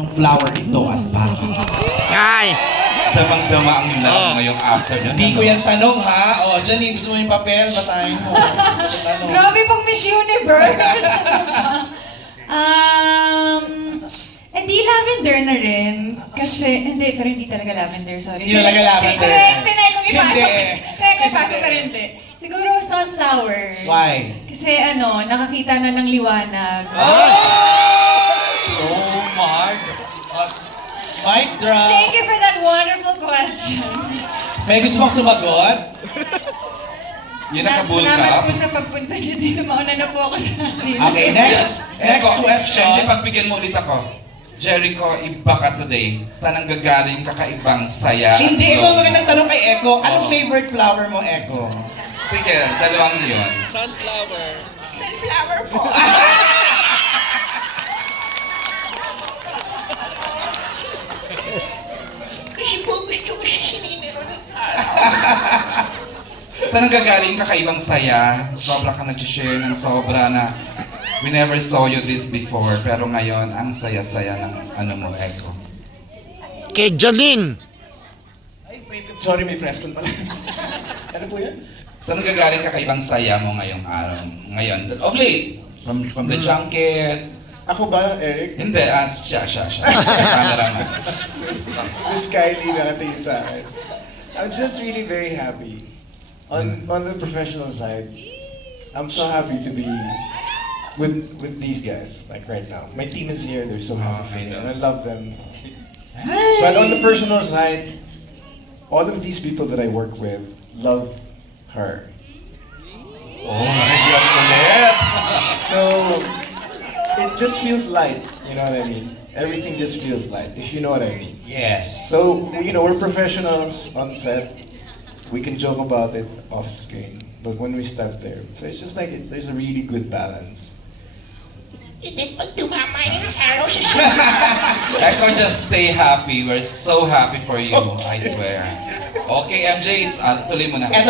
ng flower ito at bakit? Ay! Damang-dama ang love ngayong after nyo. Hindi ko yan tanong ha. O, Janine, gusto mo yung papel? Basahin mo. Grabe pang Miss Universe! Hindi lavender na rin. Kasi, pero hindi talaga lavender, sorry. Hindi talaga lavender. Tinay kong ipasok na rin, hindi. Siguro sunflower. Why? Kasi nakakita na ng liwanag. Oh my God. Mic drop. Thank you for that wonderful question. May gusto mong sumagot? Yun nakabul ka. Salamat po sa pagpunta niyo dito. Mauna na po ako sa atin. Okay, next question. Siyempre, pagbigyan mo ulit ako. Jericho, iba ka today. Saan ang gagaling kakaibang saya? Hindi, ito ang magandang tanong kay Eko. Anong favorite flower mo, Eko? Sige, dalawang yun. Sunflower. Sunflower po. Kasi po gusto ko siya sinimero ng Saan ang gagaling kakaibang saya? Sobra ka nag-share ng sobra na we never saw you this before. Pero ngayon, ang saya-saya ng mo, Echo. Kay Janine. Ay, sorry, may press con pala. Ano po yan? Saan ang gagaling kakaibang saya mo ngayong araw? Ngayon, of late, from the junket. Ako ba, Eric? Hindi, siya. Cameraman. Miss Kylie nakatingin sa akin. I'm just really very happy. On the professional side, I'm so happy to be with these guys, like right now. My team is here, they're so happy for me, and I love them. But on the personal side, all of these people that I work with love her. Oh my God, ulit! So, it just feels light, you know what I mean? Everything just feels light, if you know what I mean. Yes. So, we're professionals on set. We can joke about it off screen, but when we step there, so it's just like there's a really good balance. Pag tumama yung araw sa Echo, just stay happy. We're so happy for you, I swear. Okay, MJ, tuloy mo na.